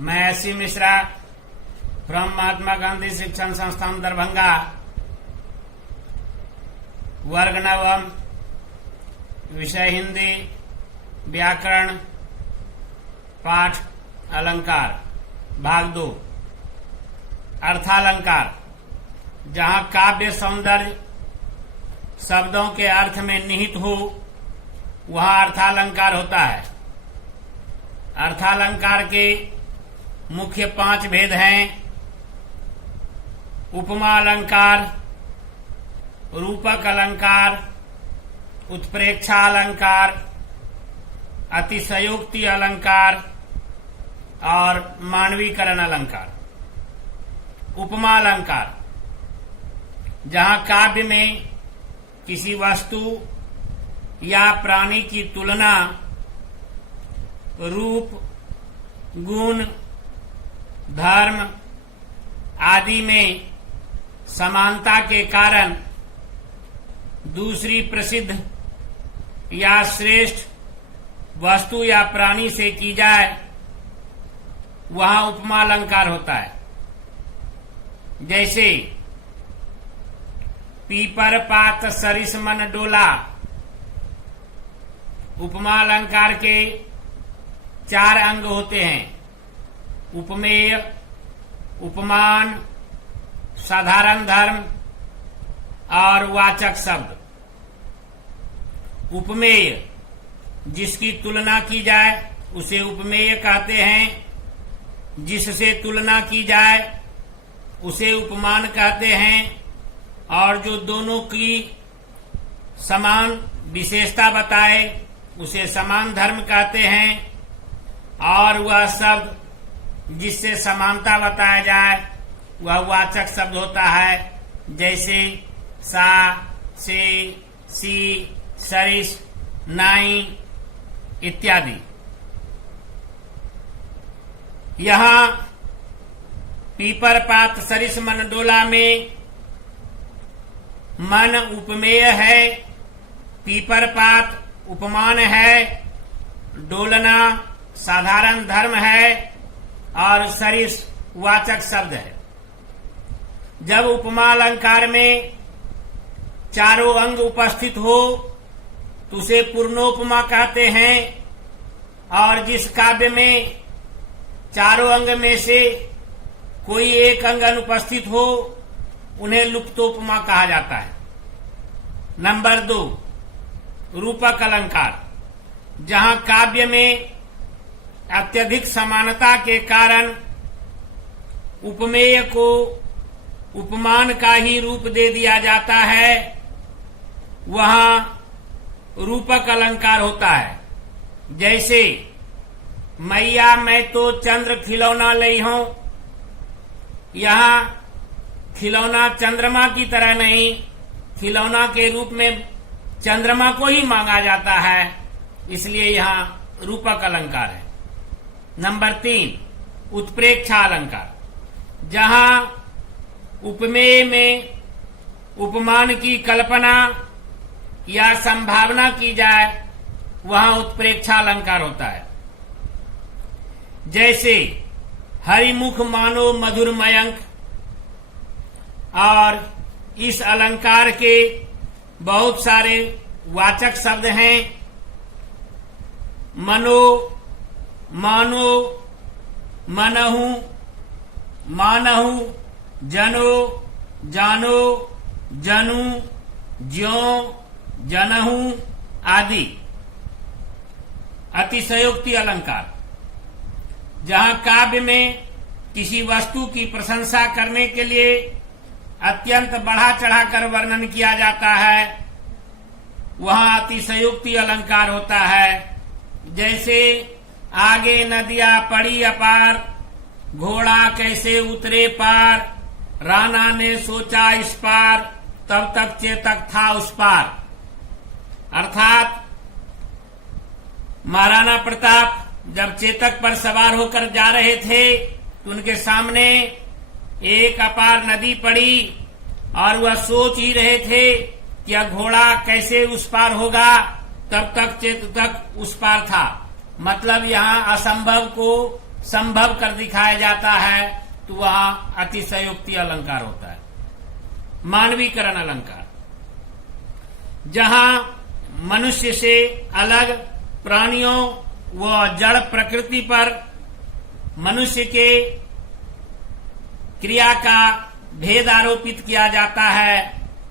मैं SC. Mishra from Mahatma Gandhi शिक्षण संस्थान दरभंगा, वर्ग नवम, विषय हिंदी, व्याकरण, पाठ अलंकार, भाग 2। अर्थालंकार, जहां काव्य सौंदर्य शब्दों के अर्थ में निहित हो, वहां अर्थालंकार होता है। अर्थालंकार के मुख्य 5 भेद हैं: उपमा अलंकार, रूपक अलंकार, उत्प्रेक्षा अलंकार, अतिशयोक्ति अलंकार और मानवीकरण अलंकार। उपमा अलंकार, जहां काव्य में किसी वस्तु या प्राणी की तुलना रूप, गुण, धर्म आदि में समानता के कारण दूसरी प्रसिद्ध या श्रेष्ठ वस्तु या प्राणी से की जाए, वहां उपमा अलंकार होता है। जैसे पीपर पात सरिस मन डोला। उपमा अलंकार के 4 अंग होते हैं: उपमेय, उपमान, साधारण धर्म और वाचक शब्द। उपमेय, जिसकी तुलना की जाए उसे उपमेय कहते हैं, जिससे तुलना की जाए उसे उपमान कहते हैं, और जो दोनों की समान विशेषता बताए उसे समान धर्म कहते हैं, और वह शब्द जिससे समानता बताया जाए वह वाचक शब्द होता है। जैसे सा, से, सी, सरिस, नाई इत्यादि। यहाँ पीपर पात सरिस मन डोला में मन उपमेय है, पीपर पात उपमान है, डोलना साधारण धर्म है और सरिस वाचक शब्द है। जब उपमा अलंकार में चारों अंग उपस्थित हो तो उसे पूर्णोपमा कहते हैं, और जिस काव्य में चारों अंग में से कोई एक अंग अनुपस्थित हो उन्हें लुप्तोपमा कहा जाता है। नंबर 2, रूपक अलंकार, जहां काव्य में अत्यधिक समानता के कारण उपमेय को उपमान का ही रूप दे दिया जाता है, वहां रूपक अलंकार होता है। जैसे मैया मैं तो चंद्र खिलौना लई हूं। यहाँ खिलौना चंद्रमा की तरह नहीं, खिलौना के रूप में चंद्रमा को ही मांगा जाता है, इसलिए यहाँ रूपक अलंकार है। नंबर 3, उत्प्रेक्षा अलंकार, जहां उपमेय में उपमान की कल्पना या संभावना की जाए वहां उत्प्रेक्षा अलंकार होता है। जैसे हरिमुख मानो मधुर मयंक, और इस अलंकार के बहुत सारे वाचक शब्द हैं: मनो, मानो, मनहु, मानहु, जनो, जानो, जनु, ज्यों, जनहु आदि। अतिशयोक्ति अलंकार, जहां काव्य में किसी वस्तु की प्रशंसा करने के लिए अत्यंत बढ़ा चढ़ाकर वर्णन किया जाता है, वहां अतिशयोक्ति अलंकार होता है। जैसे आगे नदियां पड़ी अपार, घोड़ा कैसे उतरे पार, राणा ने सोचा इस पार, तब तक चेतक था उस पार। अर्थात महाराणा प्रताप जब चेतक पर सवार होकर जा रहे थे तो उनके सामने एक अपार नदी पड़ी और वह सोच ही रहे थे कि यह घोड़ा कैसे उस पार होगा, तब तक चेतक उस पार था। मतलब यहाँ असंभव को संभव कर दिखाया जाता है तो वहां अतिशयोक्ति अलंकार होता है। मानवीकरण अलंकार, जहां मनुष्य से अलग प्राणियों व जड़ प्रकृति पर मनुष्य के क्रिया का भेद आरोपित किया जाता है,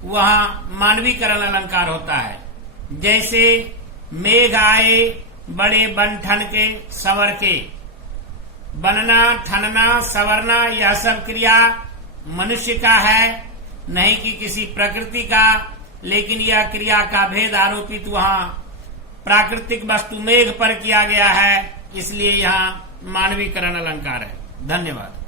वहां मानवीकरण अलंकार होता है। जैसे मेघ आए बड़े बन ठन के संवर के, बनना ठनना संवरना यह सब क्रिया मनुष्य का है, नहीं कि किसी प्रकृति का, लेकिन यह क्रिया का भेद आरोपित वहां प्राकृतिक वस्तु मेघ पर किया गया है, इसलिए यहाँ मानवीकरण अलंकार है। धन्यवाद।